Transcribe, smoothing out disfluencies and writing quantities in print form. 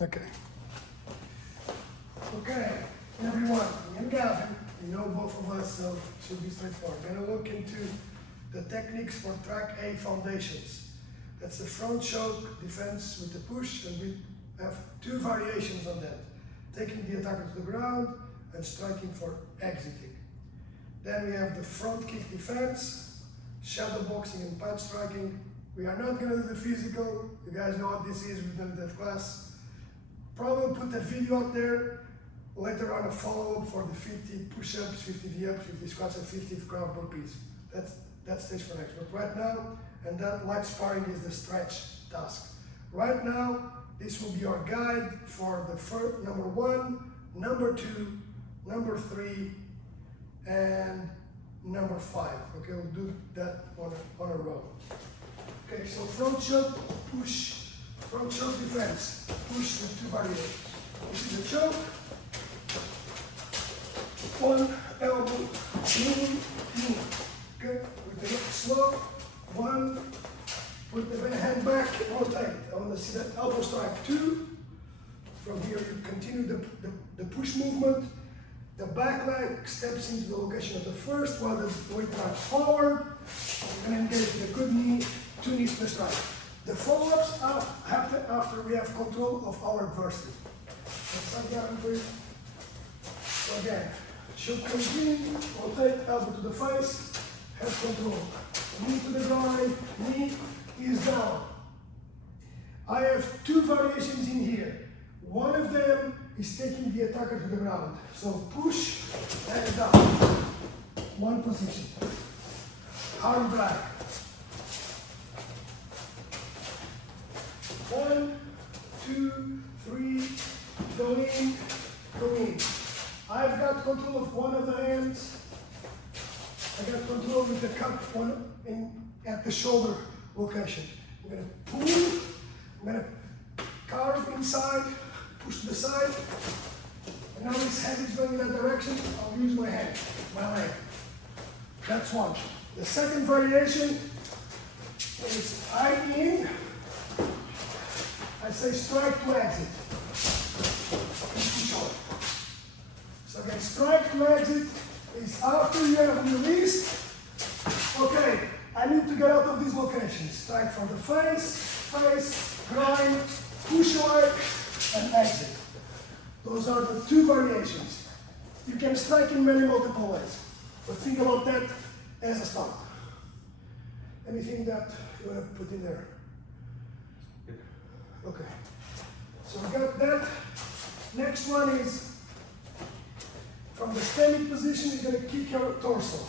Okay. Okay, everyone, me and Gavin, you know both of us, so it should be straightforward. We're gonna look into the techniques for track A foundations. That's the front choke defense with the push, and we have two variations on that. Taking the attacker to the ground and striking for exiting. Then we have the front kick defense, shadow boxing and punch striking. We are not gonna do the physical. You guys know what this is, we've done that class. Probably put the video up there. Later on a follow-up for the 50 push-ups, 50 V-ups, 50 squats, and 50 crowd burpees. That stays for next. But right now, and that light sparring is the stretch task. Right now, this will be our guide for the first, number 1, number 2, number 3, and number 5. Okay, we'll do that on a row. Okay, so front choke, push, front choke defense, push with 2 variations. This is a choke, 1 elbow, knee. Okay, with the hip slow, 1, put the hand back, rotate. I want to see that elbow strike, 2. From here you continue the push movement. The back leg steps into the location of the first while the weight drives forward. And engage the good knee, 2 knees per strike. The follow-ups happen after we have control of our adversity. Let's start that with. So again, should continue, rotate elbow to the face, head control. Knee to the groin, knee is down. I have 2 variations in here. One of them is taking the attacker to the ground. So push and down. 1 position. Arm back. 1, 2, 3, go in, go in. I've got control of one of the hands. I got control with the cup at the shoulder location. I'm going to pull, I'm going to carve inside, push to the side. And now his head is going in that direction. I'll use my hand, my leg. That's one. The second variation is I'm in. I say strike to exit. So again, strike to exit is after you have released. Okay, I need to get out of these locations. Strike from the face, groin, push away, and exit. Those are the 2 variations. You can strike in many multiple ways, but think about that as a start. Anything that you want to put in there? Okay, so we got that. Next one is from the standing position, you're going to kick your torso.